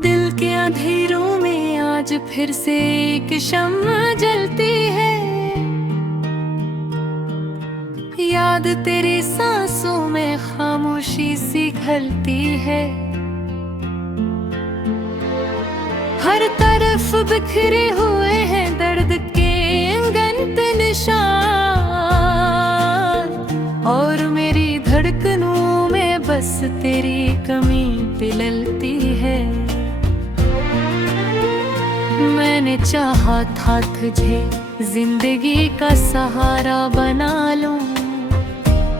दिल के अंधेरों में आज फिर से एक शम्मा जलती है। याद तेरी सांसों में खामोशी सी घलती है। हर तरफ बिखरे हुए हैं दर्द के अनगिनत निशान, और मेरी धड़कनों में बस तेरी कमी पिललती है। मैंने चाहा था तुझे जिंदगी का सहारा बना लूं,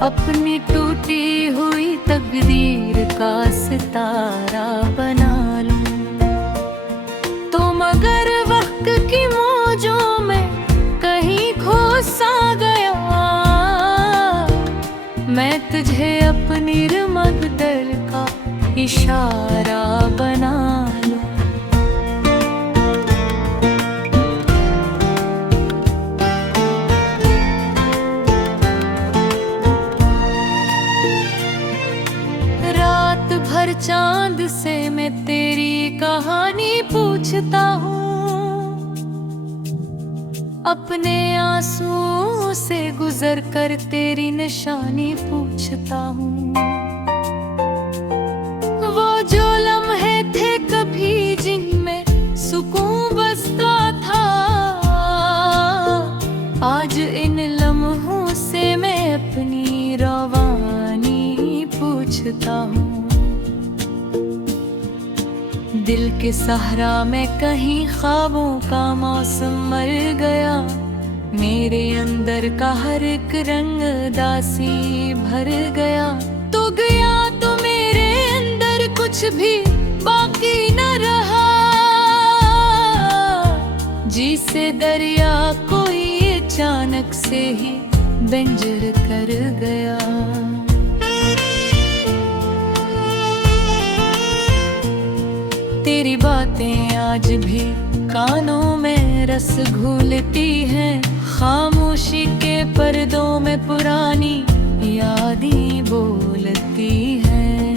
अपनी टूटी हुई तकदीर का सितारा बना लूं। तो मगर वक्त की मौजों में कहीं खो सा गया, मैं तुझे अपनी रमगदल का इशारा बना लूं। रात भर चांद से मैं तेरी कहानी पूछता हूँ, अपने आंसुओं से गुजर कर तेरी निशानी पूछता हूँ। वो जो लम्हे थे कभी जिनमें सुकून बसता था, आज इन लम्हों से मैं अपनी रवानी पूछता हूँ। दिल के सहरा में कहीं ख्वाबों का मौसम मर गया, मेरे अंदर का हर एक रंग दासी भर गया। तो गया तो मेरे अंदर कुछ भी बाकी न रहा, जिसे दरिया कोई अचानक से ही बंजर कर गया। तेरी बातें आज भी कानों में रस घोलती हैं, खामोशी के पर्दों में पुरानी यादें बोलती हैं।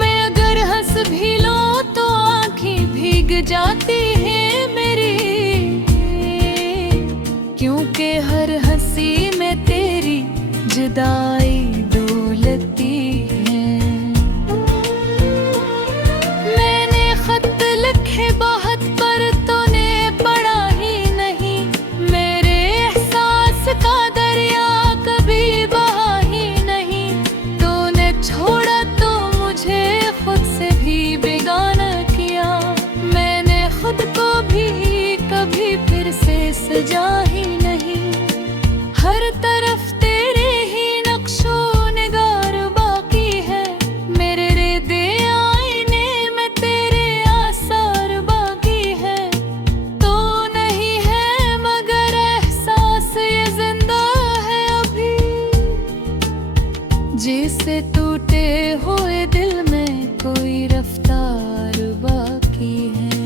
मैं अगर हंस भी लूं तो आंखें भीग जाती हैं मेरी, क्योंकि हर हंसी में तेरी जुदाई डोलती है। बहुत पर तूने पढ़ा ही नहीं, मेरे एहसास का दरिया कभी बहा ही नहीं। तूने छोड़ा तो मुझे खुद से भी बेगाना किया, मैंने खुद को भी कभी फिर से सजा ही नहीं। हर तरफ तेरे ही नक्शो निगार बाकी है, मेरे रेदे आईने में तेरे आसार बाकी है। तो नहीं है मगर एहसास ये जिंदा है अभी, जैसे टूटे हुए दिल में कोई रफ्तार बाकी है।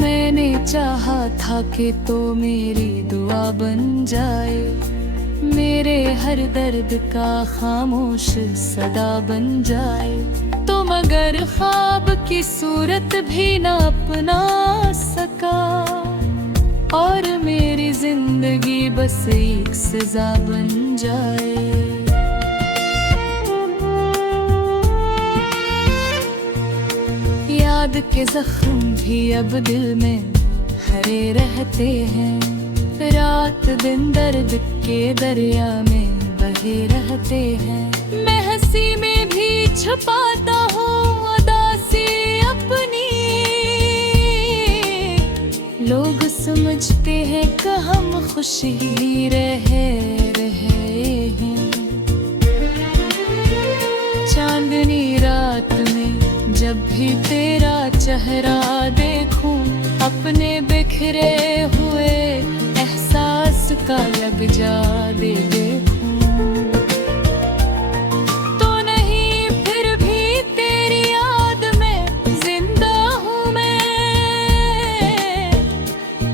मैंने चाहा था कि तो मेरी दुआ बन जाए, मेरे हर दर्द का खामोश सदा बन जाए। तो मगर ख्वाब की सूरत भी न अपना सका, और मेरी जिंदगी बस एक सजा बन जाए। याद के जख्म भी अब दिल में हरे रहते हैं, रात दिन दर्द के दरिया में बहे रहते हैं। मैं हंसी में भी छुपाता हूँ उदासी अपनी, लोग समझते हैं कि हम खुश ही रहे हैं। चांदनी रात में जब भी तेरा चेहरा देखूं, अपने बिखरे हुए एहसास का लग जा दे देखूं। तो नहीं फिर भी तेरी याद में जिंदा हूँ मैं,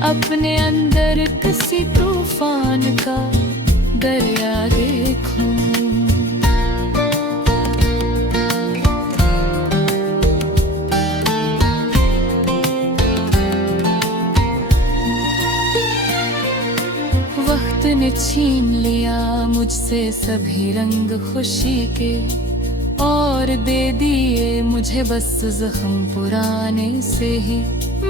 अपने अंदर किसी तूफान का दरिया देखूं। छीन लिया मुझसे सभी रंग खुशी के, और दे दिए मुझे बस जख्म पुराने से ही।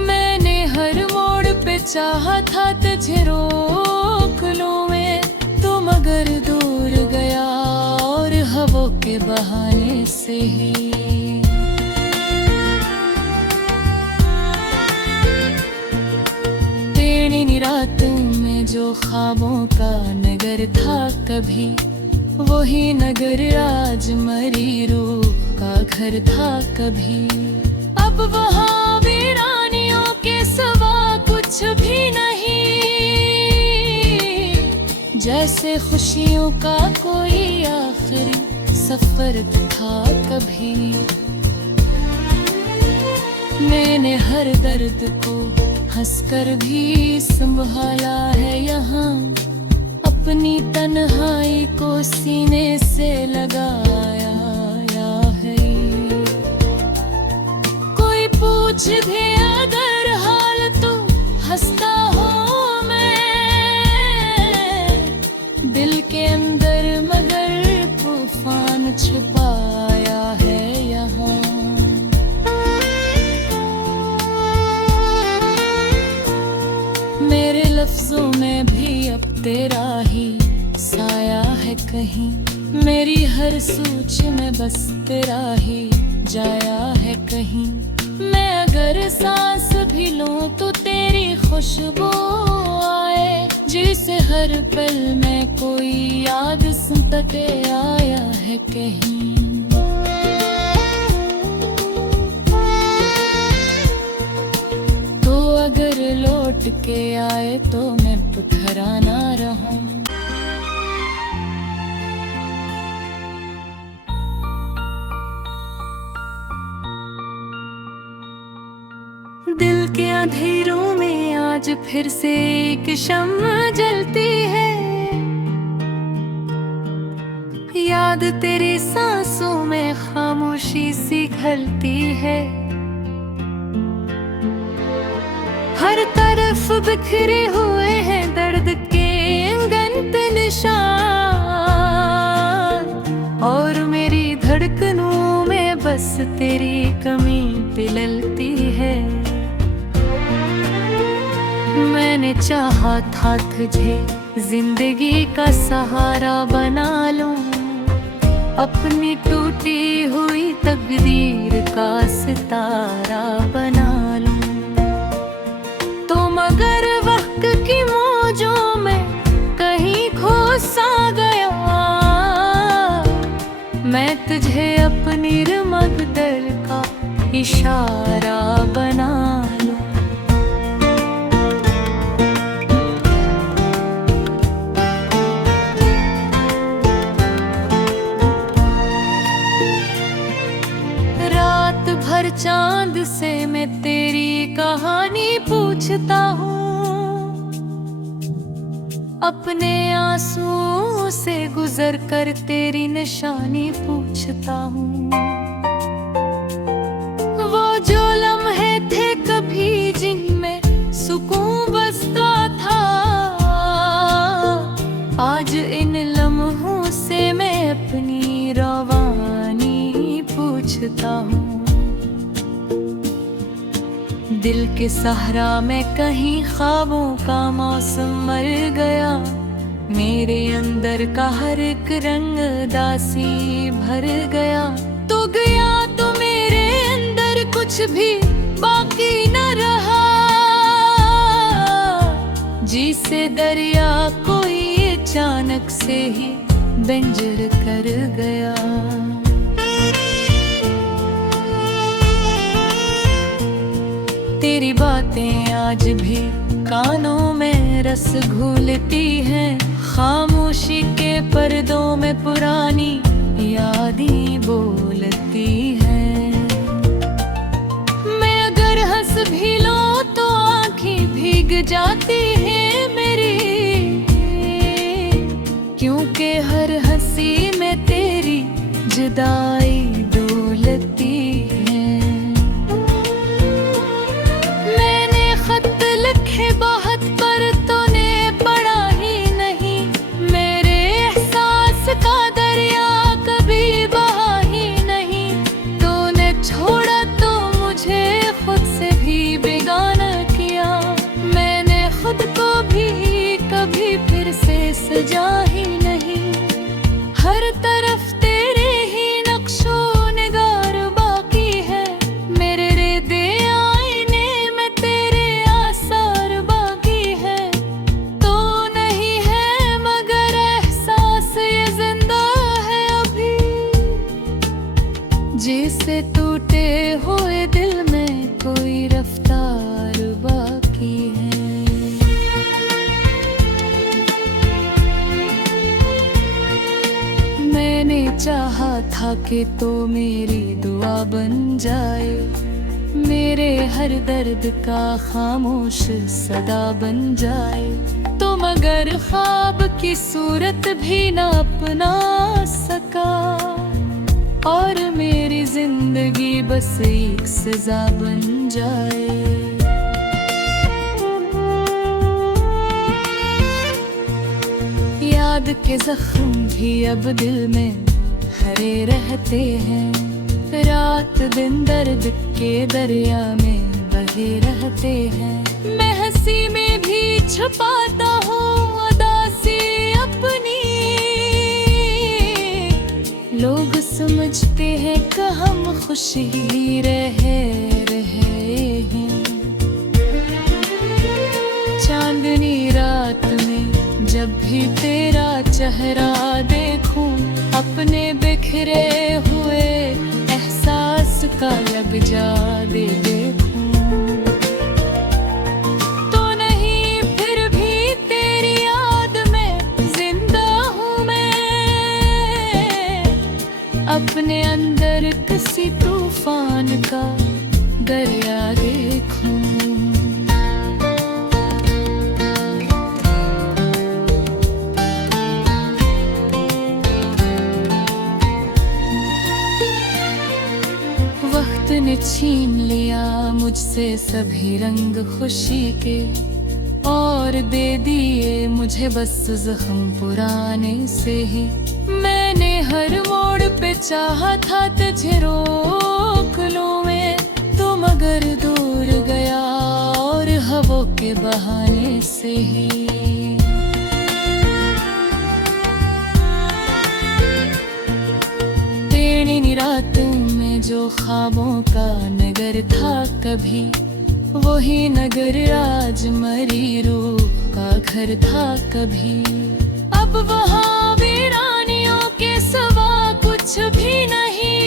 मैंने हर मोड़ पे चाहा था तुझे रोक लूं मैं, तू मगर दूर गया और हवों के बहाने से ही। तेरी रातों में जो ख्वाबों का नगर था कभी, वही नगर आज मरी रूह का घर था कभी। अब वहाँ वीरानियों के सिवा कुछ भी नहीं, जैसे खुशियों का कोई आखिरी सफर था कभी। मैंने हर दर्द को हंसकर भी संभाला है यहाँ, अपनी तन्हाई को सीने से लगाया है। कोई पूछ दे अगर हाल तो हंसता हूँ मैं, दिल के अंदर मगर तूफान छुपाया है यहाँ। मेरे लफ्जों में भी अब तेरा ही साया है कहीं, मेरी हर सोच में बस तेरा ही जाया है कहीं। मैं अगर सांस भी लूं तो तेरी खुशबू आए, जिसे हर पल में कोई याद सुनते आया है कहीं। तो अगर लौट के आए तो मैं पुखरा ना रहूं। दिल के अंधेरों में आज फिर से एक शम्मा जलती है, याद तेरी सांसों में खामोशी सी खलती है। हर तरफ बिखरे हुए हैं दर्द के अनगिनत निशान, और मेरी धड़कनों में बस तेरी कमी पिललती है। मैंने चाहा था तुझे जिंदगी का सहारा बना लूं, अपनी टूटी हुई तकदीर का सितारा बना लूं। तो मगर वक्त की मौजों में कहीं खो सा गया, मैं तुझे अपनी मकदर का इशारा बना लूं। रात भर चांद से मैं तेरी कहानी पूछता हूँ, अपने आंसुओं से गुजर कर तेरी निशानी पूछता हूँ। वो जो लम्हे थे कभी जिनमें सुकून बसता था, आज इन लम्हों से मैं अपनी रवानी पूछता हूँ। दिल के सहरा में कहीं ख्वाबों का मौसम मर गया, मेरे अंदर का हर एक रंग दासी भर गया। तो गया तो मेरे अंदर कुछ भी बाकी न रहा, जिसे दरिया कोई अचानक से ही बंजर कर गया। तेरी बातें आज भी कानों में रस घोलती हैं, खामोशी के पर्दों में पुरानी यादें बोलती हैं। मैं अगर हंस भी लूं तो आंखें भीग जाती हैं मेरी, क्योंकि हर हंसी में तेरी जुदाई डोलती है। मैंने खत लिखे बहुत पर तूने पढ़ा ही नहीं, सके तो मेरी दुआ बन जाए, मेरे हर दर्द का खामोश सदा बन जाए। तुम अगर ख्वाब की सूरत भी ना अपना सका, और मेरी जिंदगी बस एक सजा बन जाए। याद के जख्म भी अब दिल में हरे रहते हैं, रात दिन दर्द के दरिया में बहे रहते हैं। मैं हंसी में भी छुपाता हूँ उदासी अपनी, लोग समझते हैं कि हम खुश ही रहे हैं। चांदनी रात में जब भी तेरा चेहरा देखूं, अपने बिखरे हुए एहसास का लब जा दे देखूं। तो नहीं फिर भी तेरी याद में जिंदा हूँ मैं, अपने अंदर किसी तूफान का दरिया देखूं। वक्त ने छीन लिया मुझसे सभी रंग खुशी के, और दे दिए मुझे बस जख्म पुराने से ही। मैंने हर मोड़ पे चाहा था तुझे रोक लूं मैं, तो मगर दूर गया और हवों के बहाने से ही। तेरी रातों में जो ख्वाबों का नगर था कभी, वही नगर आज मरी रूह का घर था कभी। अब वहाँ वीरानियों के सिवा कुछ भी नहीं,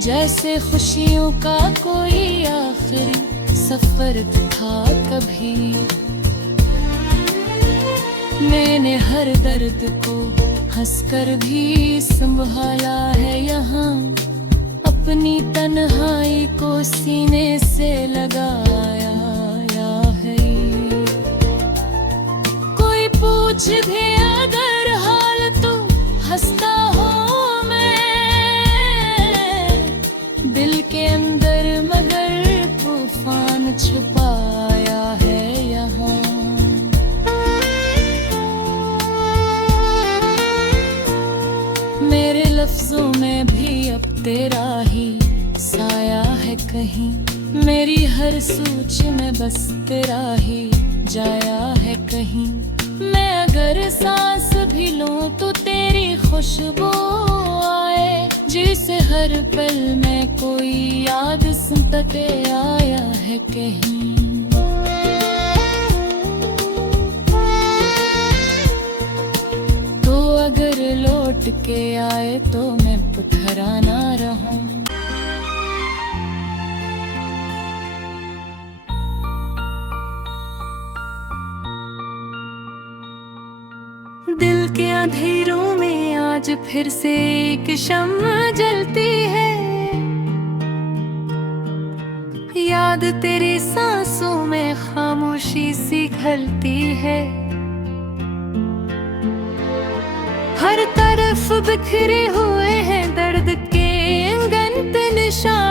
जैसे खुशियों का कोई आखिरी सफर था कभी। मैंने हर दर्द को हंसकर भी संभाला है यहाँ, अपनी तन्हाई को सीने से लगाया है। कोई पूछ दे अगर हाल तो हंसता हूँ मैं, दिल के अंदर मगर तूफान छुपाया है यहाँ। मेरे लफ्जों में भी अब तेरा ही साया है कहीं, मेरी हर सोच में बस तेरा ही जाया है कहीं। मैं अगर सांस भी लूं तो तेरी खुशबू आए, जिसे हर पल में कोई याद सुनते आया है कहीं। अगर लौट के आए तो मैं पुथरा ना रहूं। दिल के अंधेरों में आज फिर से एक शम्म जलती है, याद तेरी सांसों में खामोशी सी खलती है। हर तरफ बिखरे हुए हैं दर्द के अनगिनत निशान,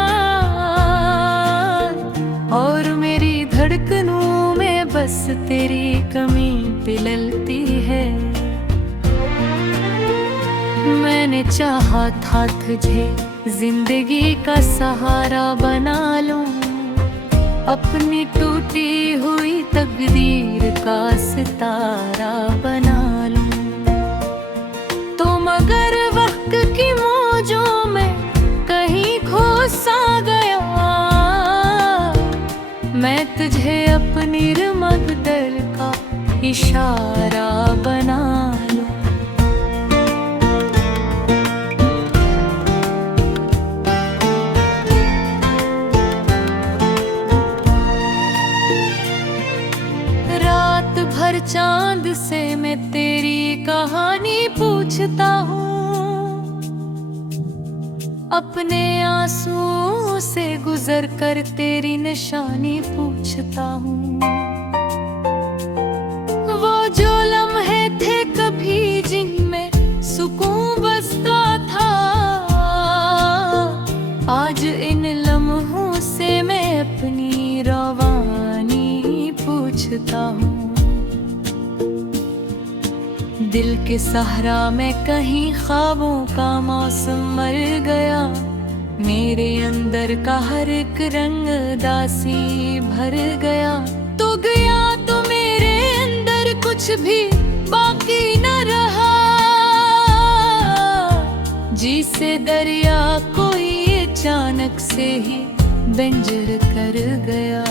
और मेरी धड़कनों में बस तेरी कमी पिललती है। मैंने चाहा था तुझे जिंदगी का सहारा बना लूं, अपनी टूटी हुई तकदीर का सितारा बना लूं। मगर वक्त की मौजों में कहीं खो सा गया, मैं तुझे अपनी रमगदल का इशारा बना लूं। रात भर चांद से मैं तेरी कहानी पूछता हूँ, अपने आंसुओं से गुजर कर तेरी निशानी पूछता हूँ। वो जो लम्हे थे कभी जिनमें सुकून बसता था, आज इन लम्हों से मैं अपनी रवानी पूछता हूँ। दिल के सहरा में कहीं ख्वाबों का मौसम मर गया, मेरे अंदर का हर एक रंग दासी भर गया। तो गया तो मेरे अंदर कुछ भी बाकी न रहा, जिसे दरिया कोई अचानक से ही बंजर कर गया।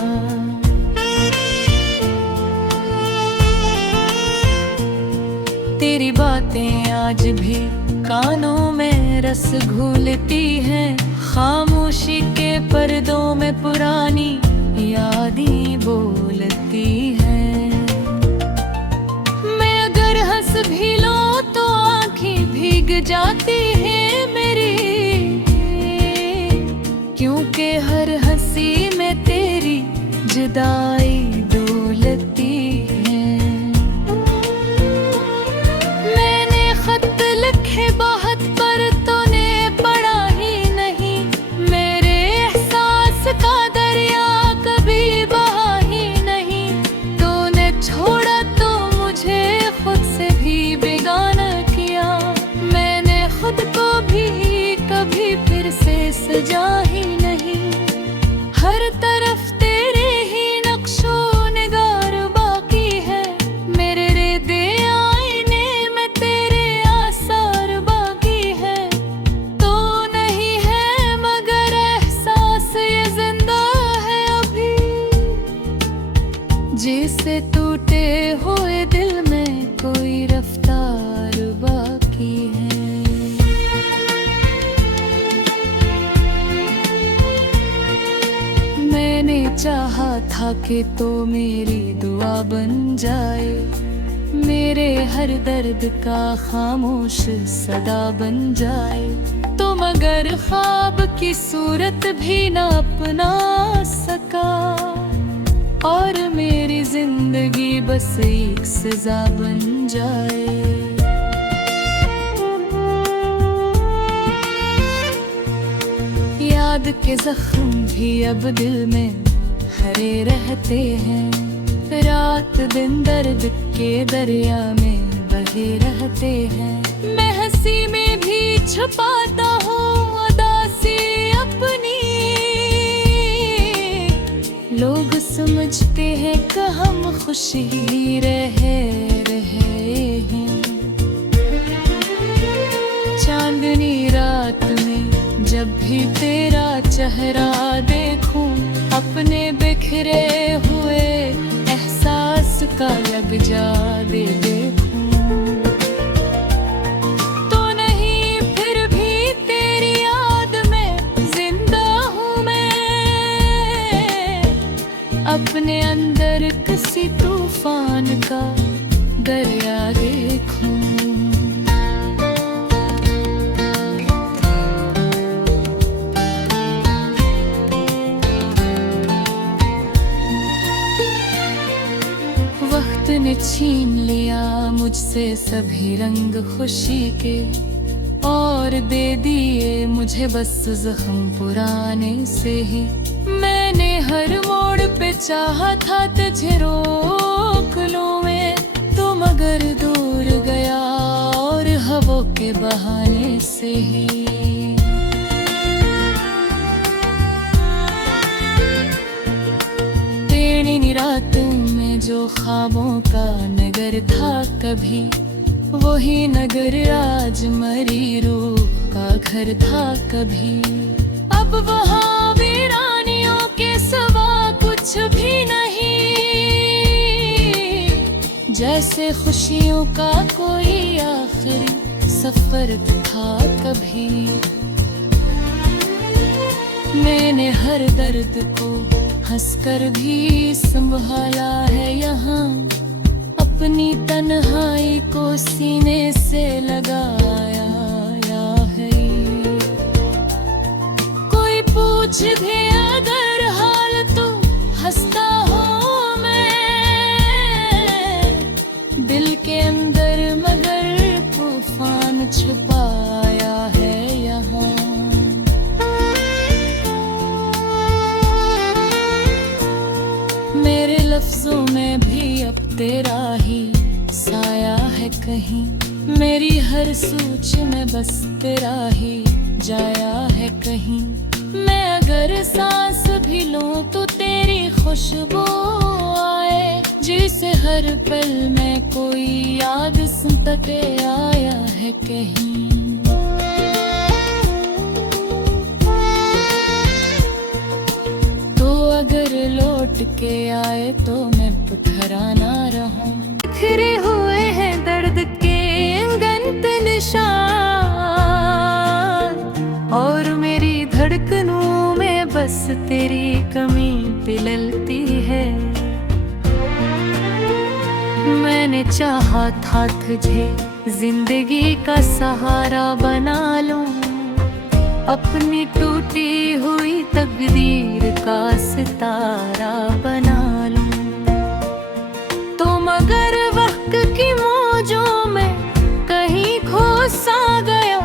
तेरी बातें आज भी कानों में रस घोलती हैं, खामोशी के पर्दों में पुरानी यादें बोलती हैं। मैं अगर हंस भी लूं तो आंखें भीग जाती हैं मेरी, क्योंकि हर हंसी में तेरी जुदाई डोलती है। बहुत पर तूने पढ़ा ही नहीं, मेरे एहसास का दरिया कभी बहा ही नहीं। तूने छोड़ा तो मुझे खुद से भी बेगाना किया, मैंने खुद को भी कभी फिर से सजा ही नहीं। हर तरफ तेरे ही नक्शो निगार बाकी है, मेरे रेदे आईने में तेरे आसार बाकी है। तो नहीं है मगर एहसास ये जिंदा है अभी, जैसे टूटे हुए दिल में कोई रफ्तार बाकी है। मैंने चाहा था कि तो मेरी दुआ बन जाए, मेरे हर दर्द का खामोश सदा बन जाए। तो मगर ख्वाब की सूरत भी न अपना सका, और मेरी जिंदगी बस एक सजा बन जाए। याद के जख्म भी अब दिल में हरे रहते हैं, रात दिन दर्द के दरिया में बहे रहते हैं। मैं हंसी में भी छुपाता हूँ उदासी अपनी, लोग समझते हैं कि हम खुश ही रहे हैं। चांदनी रात में जब भी तेरा चेहरा देखूं, अपने बिखरे हुए एहसास का लग जा दे देखूं। तो नहीं फिर भी तेरी याद में जिंदा हूँ मैं, अपने अंदर किसी तूफान का दरिया देखूं। वक्त ने छीन लिया मुझसे सभी रंग खुशी के, और दे दिए मुझे बस जख्म पुराने से ही। मैंने हर मोड़ पे चाहा था तुझे रोक लूं मैं, तो मगर दूर गया और हवों के बहाने से ही। तेरी रातों में जो ख्वाबों का नगर था कभी, वही नगर आज मरी रूह का घर था कभी। अब वहाँ वीरानियों के सिवा कुछ भी नहीं, जैसे खुशियों का कोई आखिरी सफर था कभी। मैंने हर दर्द को हंसकर भी संभाला है यहाँ, अपनी तन्हाई को सीने से लगाया है। पूछ भी अगर हाल तो हंसता हूँ मैं दिल के अंदर, मगर तूफान छुपाया है यहाँ। मेरे लफ्जों में भी अब तेरा ही साया है कहीं, मेरी हर सोच में बस तेरा ही जाया है कहीं। मैं अगर सांस भी लूं तो तेरी खुशबू आए, जिसे हर पल में कोई याद सुनते आया है कहीं। तो अगर लौट के आए तो मैं पुठरा ना रहूं। बिखरे हुए हैं दर्द के अंगन पे निशान, और मेरी धड़कनों में बस तेरी कमी पिललती है। मैंने चाहा था तुझे जिंदगी का सहारा बना लूं, अपनी टूटी हुई तकदीर का सितारा बना लूं। तो मगर वक्त की मौजों में कहीं खो सा गया,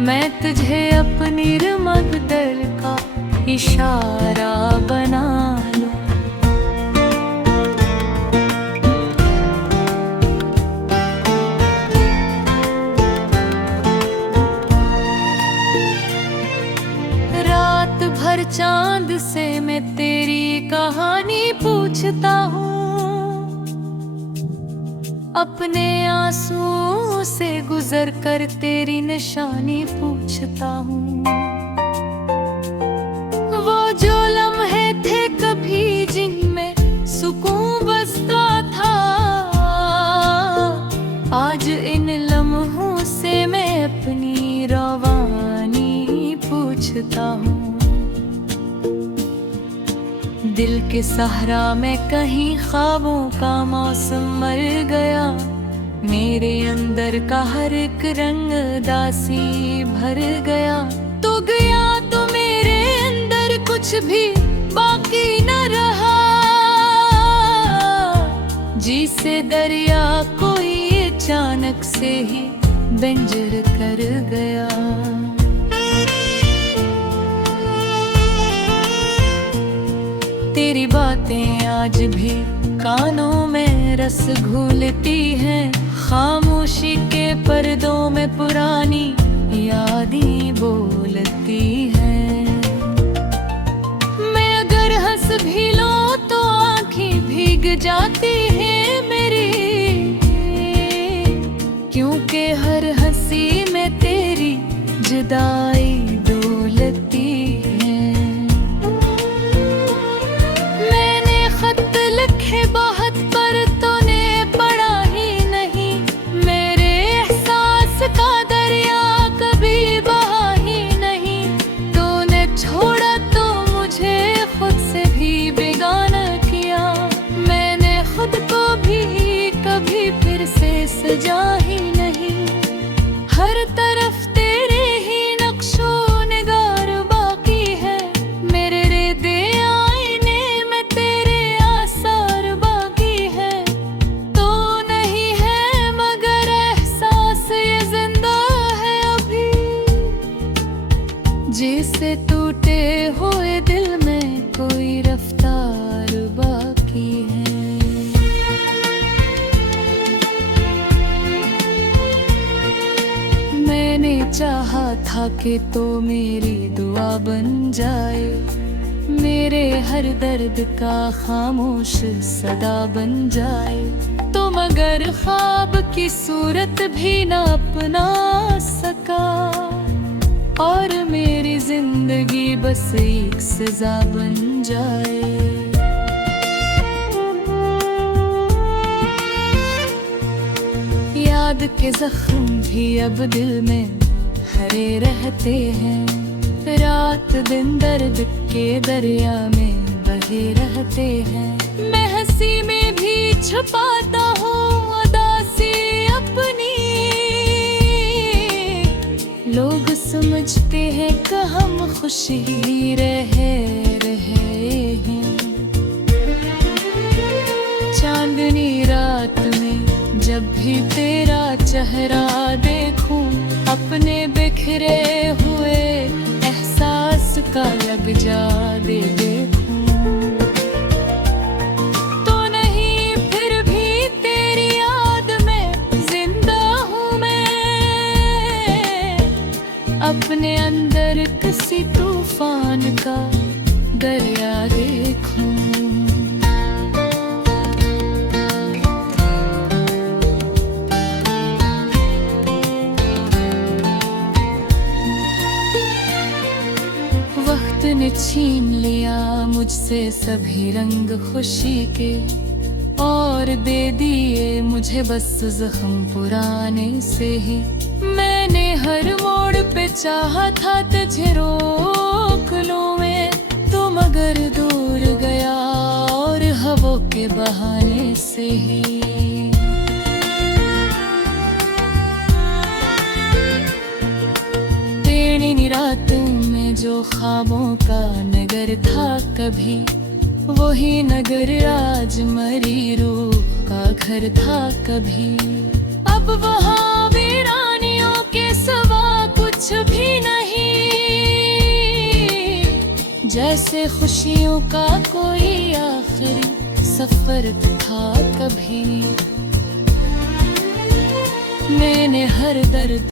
मैं तुझे अपनी रमग दिल का इशारा बना लूं। रात भर चांद से मैं तेरी कहानी पूछता हूँ, अपने आंसुओं से गुजर कर तेरी निशानी पूछता हूँ। वो जो लम्हे थे कभी जिनमें सुकून बसता था, आज इन लम्हों से मैं अपनी रवानी पूछता हूँ। दिल के सहरा में कहीं ख्वाबों का मौसम मर गया, मेरे अंदर का हर एक रंग दासी भर गया। तो गया तो मेरे अंदर कुछ भी बाकी न रहा, जिसे दरिया कोई अचानक से ही बंजर कर गया। तेरी बातें आज भी कानों में रस घोलती हैं, खामोशी के पर्दों में पुरानी यादें बोलती हैं। मैं अगर हंस भी लूं तो आँखें भीग जाती हैं मेरी, क्योंकि हर हंसी में तेरी जुदाई डोलती है। बहुत पर तूने पढ़ा ही नहीं, मेरे एहसास का दरिया कभी बहा ही नहीं। तूने छोड़ा तो मुझे खुद से भी बेगाना किया, मैंने खुद को भी कभी फिर से सजा ही नहीं। हर तरफ तेरे ही नक्शो निगार बाकी है, मेरे रेदे आईने में तेरे आसार बाकी है। तो नहीं है मगर एहसास ये जिंदा है अभी, जैसे टूटे हुए दिल में कोई रफ्तार बाकी है। मैंने चाहा था कि तो मेरी दुआ बन जाए, मेरे हर दर्द का खामोश सदा बन जाए। तो मगर ख्वाब की सूरत भी न अपना सका, और मेरी जिंदगी बस एक सजा बन जाए। याद के जख्म भी अब दिल में हरे रहते हैं, रात दिन दर्द के दरिया में बहे रहते हैं। मैं हंसी में भी छुपाता हूँ उदासी अपनी, लोग समझते हैं कहाँ खुशी रहे हैं। चांदनी रात में जब भी तेरा चेहरा देखूं, अपने बिखरे हुए एहसास का लग जा दे देखूं। तो नहीं फिर भी तेरी याद में जिंदा हूँ मैं, अपने अंदर किसी तूफान का दरिया देखूं। वक्त ने छीन लिया मुझसे सभी रंग खुशी के, और दे दिए मुझे बस जख्म पुराने से ही। मैंने हर मोड़ पे चाहा था तुझे रोक लूं मैं, तू मगर दूर गया और हवों के बहाने से ही। तेरी रातों में जो ख्वाबों का नगर था कभी, वही नगर आज मरी रूह का घर था कभी। अब वहाँ वीरानियों के सिवा कुछ भी नहीं, जैसे खुशियों का कोई आखिरी सफर था कभी। मैंने हर दर्द